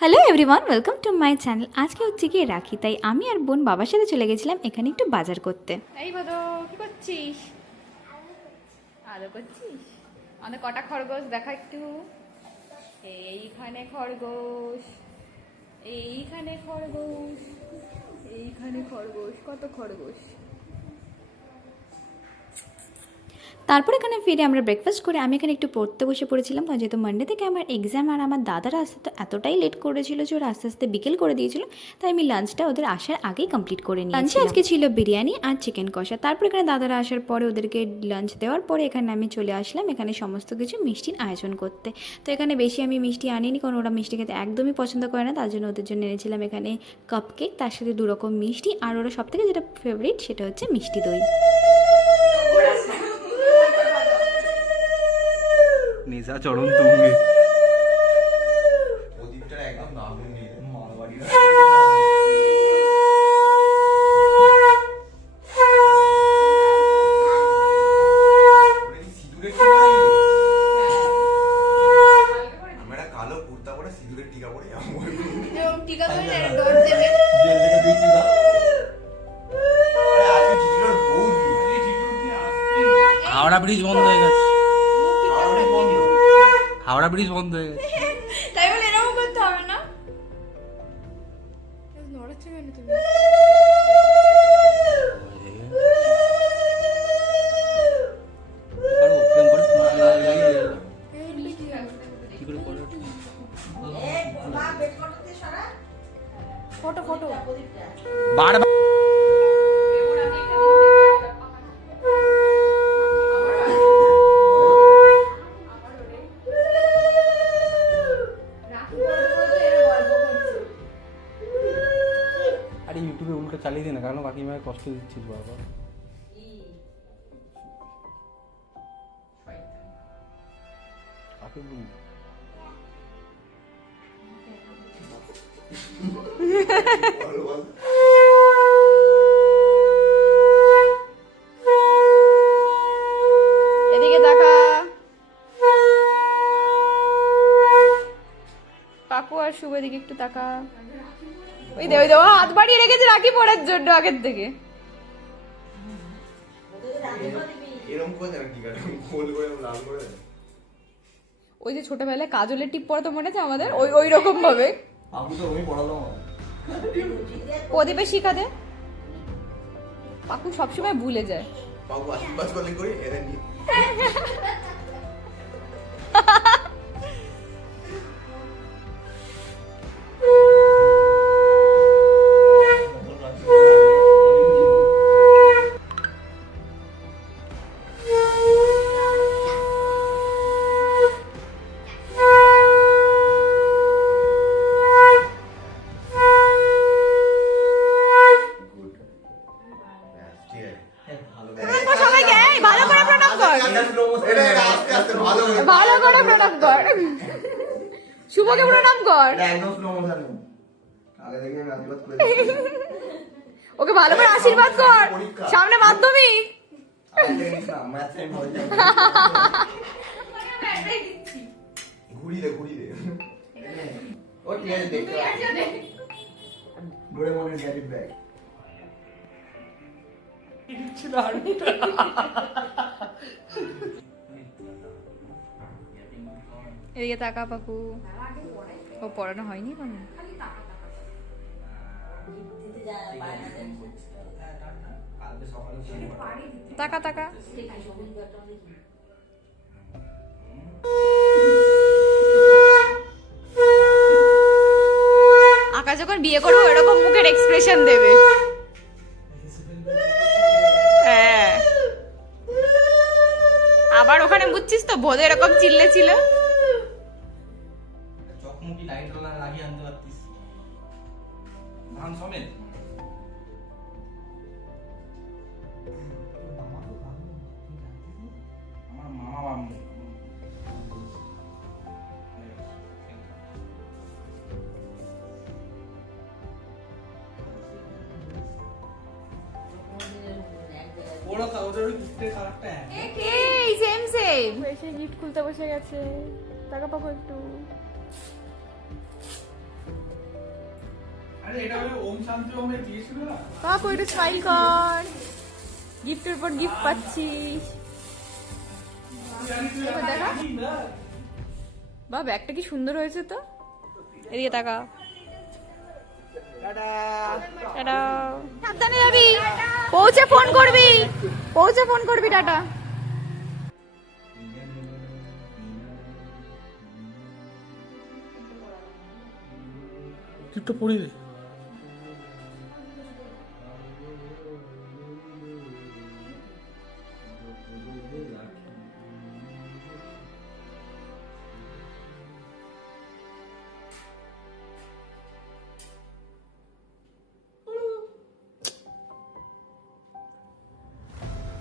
Hello everyone, welcome to my channel. আজকে হচ্ছে গিয়ে রাখি, তাই আমি আর বোন বাবার সাথে চলে গেছিলাম এখানে একটু বাজার করতে। এই বলো, কি করছিস? আলো করছিস? আমাদের কটা খরগোশ দেখা একটু। এইখানে খরগোশ, এইখানে খরগোশ, এইখানে খরগোশ, কত খরগোশ। তারপর এখানে ফিরে আমরা ব্রেকফাস্ট করে আমি এখানে একটু পড়তে বসে পড়েছিলাম, কারণ যেহেতু মানডে থেকে আমার এক্সাম আর আমার দাদারা আসতে তো এতটাই লেট করেছিল যে ওরা আস্তে আস্তে বিকেল করে দিয়েছিল, তাই আমি লাঞ্চটা ওদের আসার আগেই কমপ্লিট করে নিয়েছি। লাঞ্চে আজকে ছিল বিরিয়ানি আর চিকেন কষা। তারপর এখানে দাদারা আসার পরে ওদেরকে লাঞ্চ দেওয়ার পরে এখানে আমি চলে আসলাম এখানে সমস্ত কিছু মিষ্টির আয়োজন করতে। তো এখানে বেশি আমি মিষ্টি আনিনি, কারণ ওরা মিষ্টি খেতে একদমই পছন্দ করে না, তার জন্য ওদের জন্য এনেছিলাম এখানে কাপকেক, তার সাথে 2 রকম মিষ্টি, আর ওরা সবথেকে যেটা ফেভারিট সেটা হচ্ছে মিষ্টি দই। নেশা চরণ তুঙ্গে। প্রদীপটার একদম নাম নিয়ে মারবাড়ি সিঁদুরের টিকা আমি একটা কালো কুর্তা পরে সিঁদুরের টিকা পরে যাবো। টিকা করে ডট দেবে। জেল থেকে বেঁচে যা। হাওড়া ব্রিজ বন্ধ হয়ে গেছে। হাওড়া ব্রিজ বন্ধ হয়ে গেছে। তাই বলে এরকম করতে হবে না। নড়াচ্ছে কেন তুমি? ফটো ফটো বারবার আরে ইউটিউবে উল্টো চালিয়ে দিই না, কারণ কাকিমাকে কষ্ট দিচ্ছিস বাবা। কাকে বলি? এদিকে দেখা। কাকু আর শুভ দিকে একটু তাকা। ওই দে ও হাত বাড়িয়ে রেখেছে রাখি পড়ার জন্য আগের থেকে। এরকম করে দেন টিকাটা গোল করে লাল করে দেন। ওই যে ছোটবেলায় কাজলের টিপ পড়াতো মনে আছে আমাদের, ওই ওই রকম ভাবে আমি তো ওই পড়ালাম। প্রদীপে শিখা দে। কাকু সবসময় ভুলে যায়। বাবু আশীর্বাদ করলে করি এদের নিয়ে সবাইকে এই ভালো করে প্রণাম কর, ভালো করে প্রণাম কর। শুভকে প্রণাম কর, একদম স্লো মোশন আগে থেকে আমি আশীর্বাদ করে ওকে ভালো করে আশীর্বাদ কর। সামনে মাধ্যমিক। ঘুরি দে ও ঠিক আছে দেখতে ডোরেমনের গ্যাজেট ব্যাগ এদিকে তাকা পাকু। ও পড়ানো হয়নি কোনো। তাকা তাকা। আকাশ যখন বিয়ে করবো এরকম মুখের এক্সপ্রেশন দেবে। হ্যাঁ, আবার ওখানে বুঝছিস তো বোধ এরকম চিল্লে ছিল। চকমুকি লাইট লাগিয়ে আনতে পারতিস ধান সমেত। আমার মামা বামু ওরা ওদের ওই গিফটের কালারটা এই সেম সেম এসে গিফট খুলতে বসে গেছে। টাকা পাবো একটু। বাপ ওইটা স্মাইল কর, গিফটের পর গিফট পাচ্ছিস। এবার দেখা বা ব্যাগটা কি সুন্দর হয়েছে তো, এদিকে তাকা। টাটা, সাবধানে যাবি, পৌঁছে ফোন করবি, পৌঁছে ফোন করবি, টাটা। টিপটা পড়ে দে।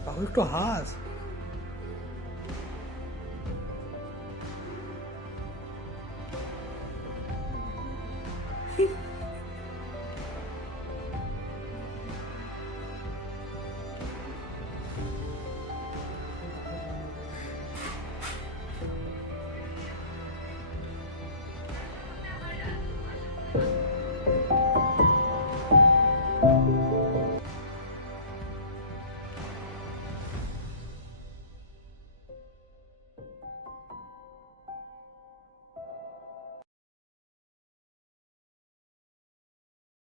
বাবু একটু হাস।